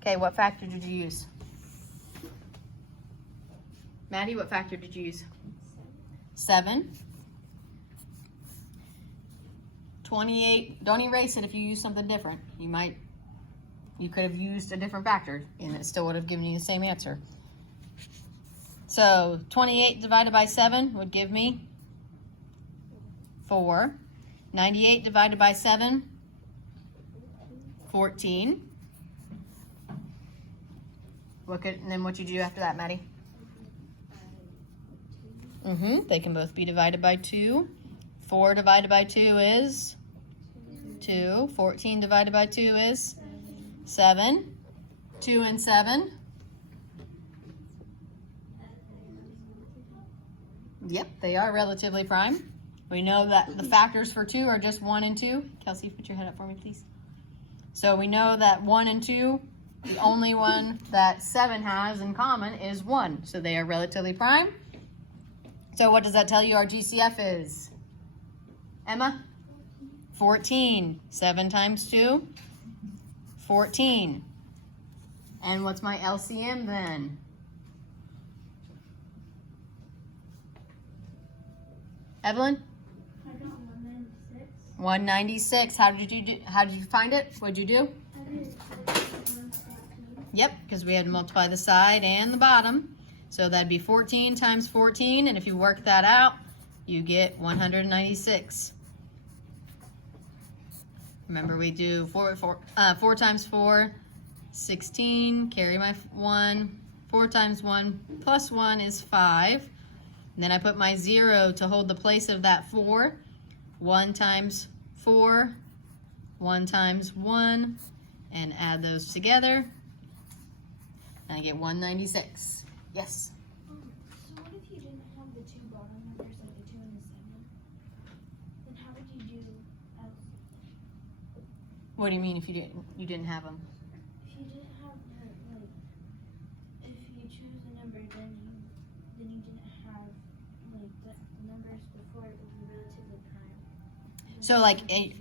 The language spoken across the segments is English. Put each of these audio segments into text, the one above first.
Okay, what factor did you use? Maddie, what factor did you use? 7. 28, don't erase it if you use something different. You could have used a different factor and it still would have given you the same answer. So 28 divided by 7 would give me 4. 98 divided by 7, 14. And then what you do after that, Maddie? They can both be divided by 2. 4 divided by 2 is 2. 14 divided by 2 is 7. 2 and 7. Yep, they are relatively prime. We know that the factors for 2 are just 1 and 2. Kelsey, put your head up for me, please. So we know that 1 and 2, the only one that 7 has in common is 1. So they are relatively prime. So what does that tell you our GCF is? Emma? 14. 7 times 2? 14. And what's my LCM then? Evelyn? I got 196. 196. How did you find it? What did you do? I did 114. Yep, because we had to multiply the side and the bottom. So that'd be 14 times 14, and if you work that out, you get 196. Remember, we do 4 times 4, 16, carry my 1. 4 times 1 plus 1 is 5. And then I put my 0 to hold the place of that 4. 1 times 4, 1 times 1, and add those together. And I get 196. Yes? So what if you didn't have the 2 bottom numbers, like the 2 and the 7? Then how would you do else? What do you mean if you didn't have them? If you didn't have the, like, if you choose a number, then you didn't have, like, the numbers before it would be relatively prime. So like,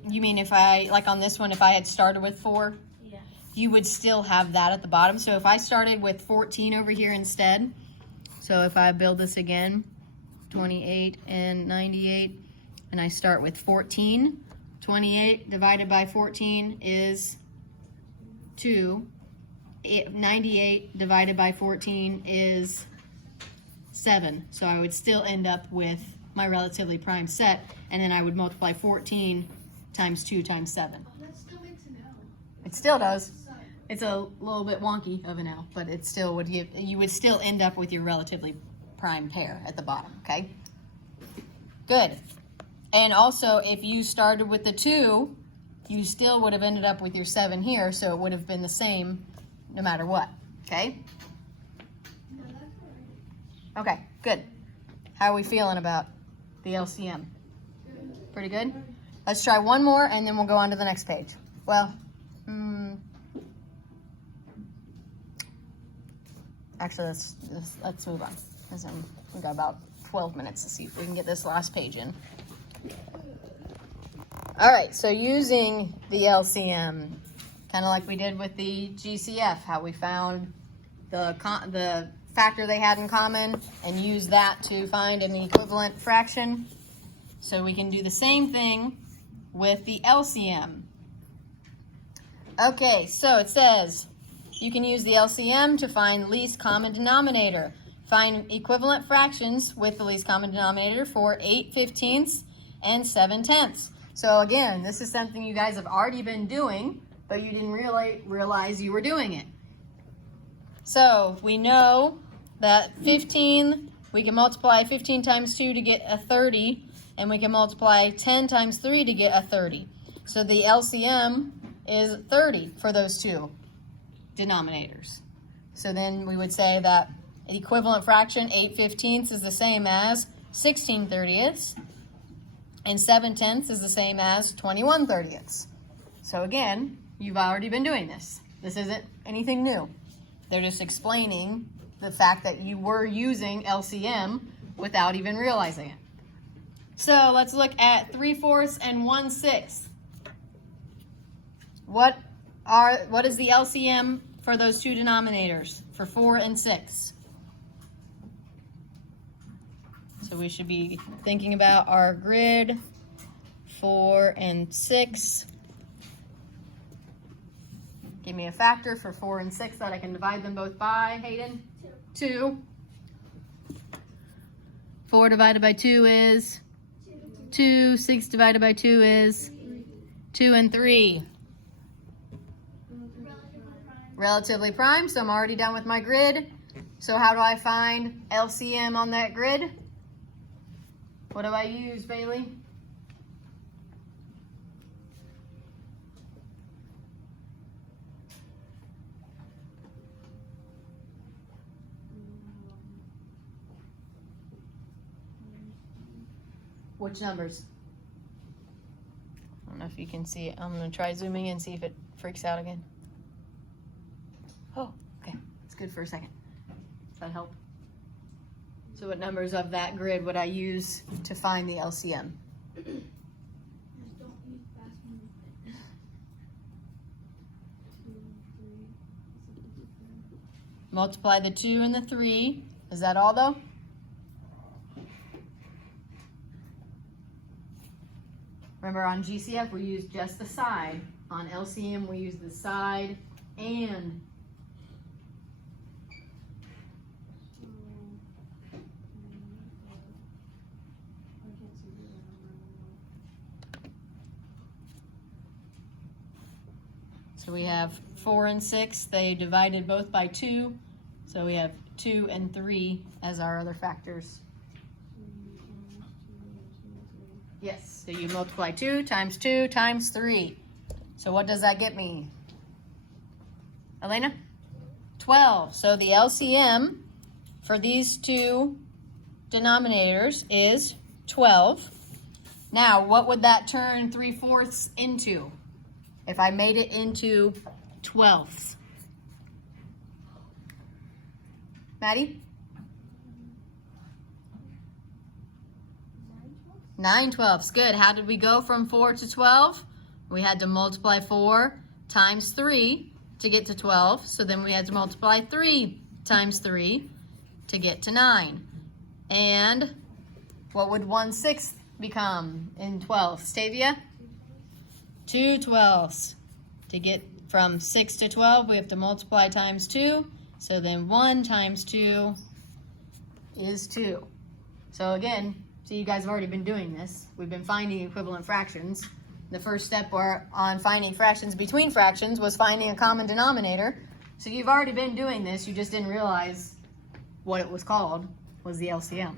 you mean if I, like on this one, if I had started with 4? Yeah. You would still have that at the bottom. So if I started with 14 over here instead, so if I build this again, 28 and 98, and I start with 14, 28 divided by 14 is 2. 98 divided by 14 is 7. So I would still end up with my relatively prime set, and then I would multiply 14 times 2 times 7. Oh, that's coming to know. It still does. It's a little bit wonky of an L, but it still would give, you would still end up with your relatively prime pair at the bottom, okay? Good. And also, if you started with the 2, you still would have ended up with your 7 here, so it would have been the same no matter what, okay? No, that's all right. Okay, good. How are we feeling about the LCM? Pretty good? Let's try one more, and then we'll go on to the next page. Well, actually, let's move on. We've got about 12 minutes to see if we can get this last page in. All right, so using the LCM, kind of like we did with the GCF, how we found the factor they had in common and use that to find an equivalent fraction. So we can do the same thing with the LCM. Okay, so it says you can use the LCM to find least common denominator. Find equivalent fractions with the least common denominator for 8/15 and 7/10. So again, this is something you guys have already been doing, but you didn't realize you were doing it. So we know that 15, we can multiply 15 times 2 to get a 30, and we can multiply 10 times 3 to get a 30. So the LCM is 30 for those two denominators. So then we would say that equivalent fraction 8/15 is the same as 16/30, and 7/10 is the same as 21/30. So again, you've already been doing this. This isn't anything new. They're just explaining the fact that you were using LCM without even realizing it. So let's look at 3/4 and 1/6. What is the LCM for those two denominators, for 4 and 6. So we should be thinking about our grid, 4 and 6. Give me a factor for 4 and 6 that I can divide them both by, Hayden. 2. 4 divided by 2 is 2. 6 divided by 2 is 2 and 3. Relatively prime, so I'm already done with my grid. So how do I find LCM on that grid? What do I use, Bailey? Which numbers? I don't know if you can see it. I'm going to try zooming in and see if it freaks out again. Oh, okay. It's good for a second. Does that help? So what numbers of that grid would I use to find the LCM? Just don't use fast movement. 2 and 3. Multiply the 2 and the 3. Is that all though? Remember on GCF we use just the side. On LCM we use the side and so we have 4 and 6. They divided both by 2. So we have 2 and 3 as our other factors. Yes, so you multiply 2 times 3. So what does that get me? Elena? 12. So the LCM for these two denominators is 12. Now, what would that turn 3/4 into if I made it into 12ths? Maddie? 9/12. Good. How did we go from 4 to 12? We had to multiply 4 times 3 to get to 12. So then we had to multiply 3 times 3 to get to 9. And what would 1/6 become in 12? Tavia? 2/12. To get from 6 to 12, we have to multiply times 2. So then 1 times 2 is 2. So again, so you guys have already been doing this. We've been finding equivalent fractions. The first step on finding fractions between fractions was finding a common denominator. So you've already been doing this, you just didn't realize what it was called, was the LCM.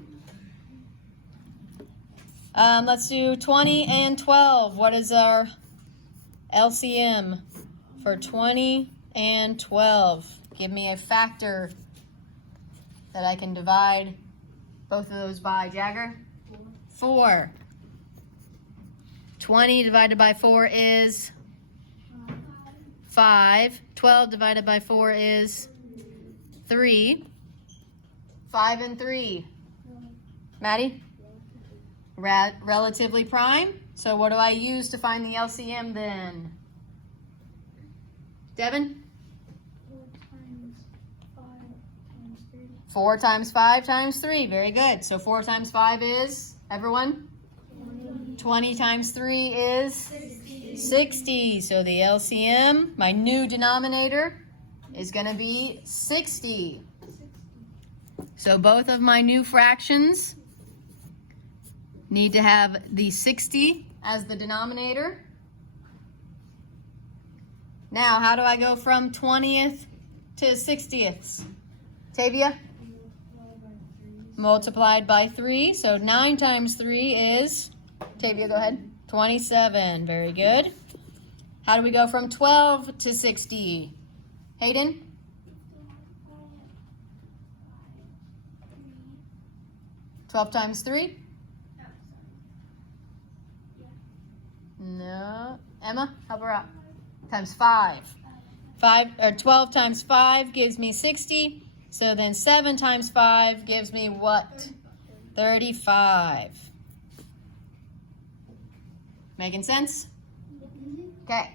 Let's do 20 and 12. What is our LCM for 20 and 12? Give me a factor that I can divide both of those by, Jagger. 4. 20 divided by 4 is 5. 12 divided by 4 is 3. 5 and 3. Maddie? Relatively prime. So what do I use to find the LCM then? Devin? 4 times 5 times 3. Very good. So 4 times 5 is, everyone? 20 times 3 is 60. So the LCM, my new denominator, is going to be 60. So both of my new fractions need to have the 60 as the denominator. Now, how do I go from 20th to 60ths? Tavia? Multiplied by 3. So 9 times 3 is, Tavia, go ahead. 27. Very good. How do we go from 12 to 60? Hayden? 12 times 3? No. Emma, help her out. Times 5. 12 times 5 gives me 60. So then 7 times 5 gives me what? 35. Making sense? Okay.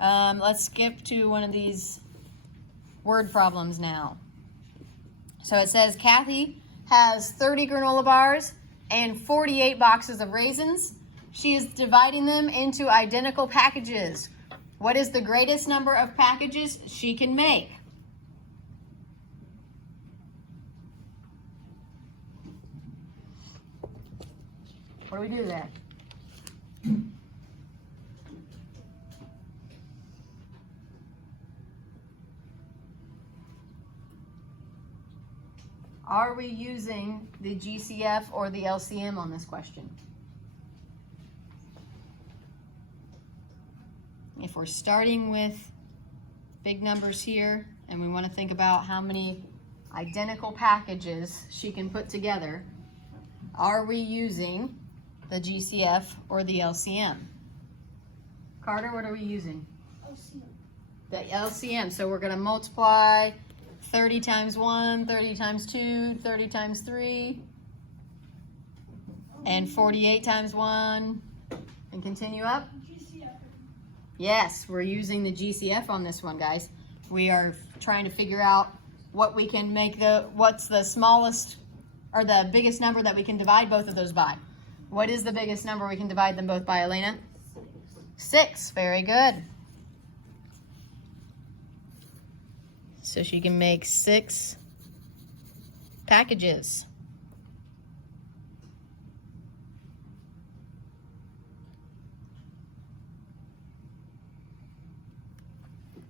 Let's skip to one of these word problems now. So it says Kathy has 30 granola bars and 48 boxes of raisins. She is dividing them into identical packages. What is the greatest number of packages she can make? What do we do then? Are we using the GCF or the LCM on this question? If we're starting with big numbers here and we want to think about how many identical packages she can put together, are we using the GCF or the LCM? Carter, what are we using? LCM. The LCM. So we're going to multiply 30 times 1, 30 times 2, 30 times 3, and 48 times 1, and continue up. GCF. Yes, we're using the GCF on this one, guys. We are trying to figure out what we can make what's the smallest or the biggest number that we can divide both of those by. What is the biggest number we can divide them both by, Elena? 6. Very good. So she can make 6 packages.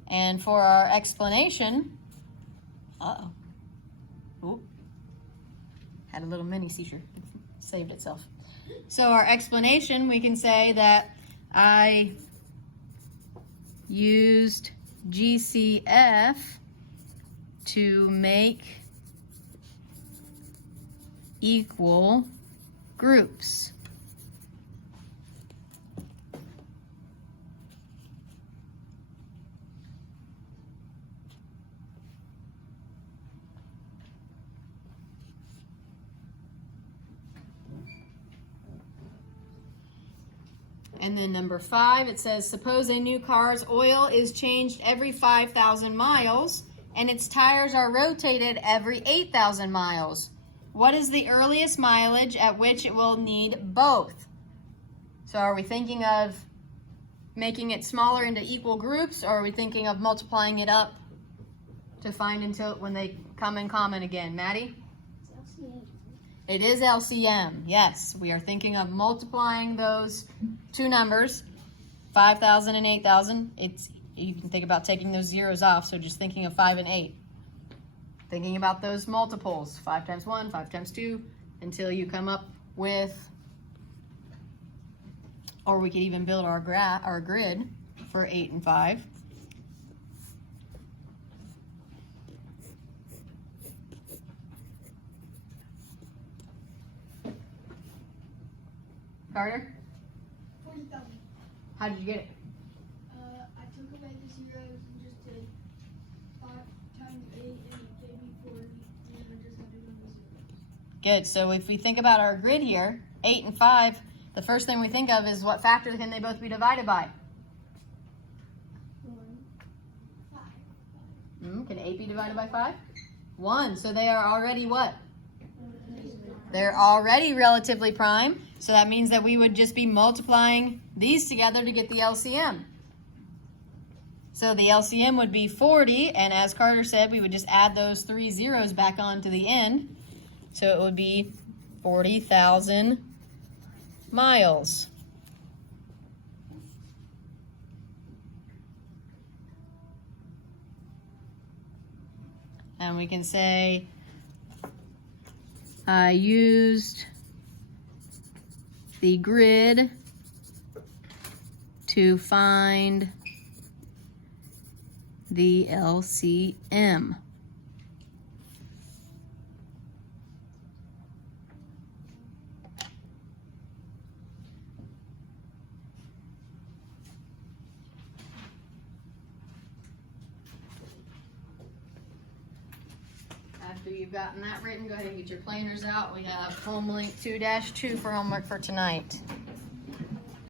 And for our explanation, Oop. Had a little mini seizure. Saved itself. So our explanation, we can say that I used GCF to make equal groups. And then number 5, it says, suppose a new car's oil is changed every 5,000 miles and its tires are rotated every 8,000 miles. What is the earliest mileage at which it will need both? So are we thinking of making it smaller into equal groups, or are we thinking of multiplying it up to find until when they come in common again? Maddie? It is LCM, yes. We are thinking of multiplying those two numbers, 5,000 and 8,000. You can think about taking those zeros off, so just thinking of 5 and 8. Thinking about those multiples, 5 times 1, 5 times 2, until you come up with, or we could even build our grid for 8 and 5. Carter? 40,000. How did you get it? I took away the zeros and just did 5 times 8 and it gave me 40, and then I just had to go the zeros. Good. So if we think about our grid here, 8 and 5, the first thing we think of is what factor can they both be divided by? 1, 5. Can 8 be divided by 5? 1. So they are already what? They're already relatively prime. So that means that we would just be multiplying these together to get the LCM. So the LCM would be 40, and as Carter said, we would just add those 3 zeros back on to the end. So it would be 40,000 miles. And we can say, I used the grid to find the LCM. After you've gotten that written, go ahead and get your planners out. We have home link 2-2 for homework for tonight.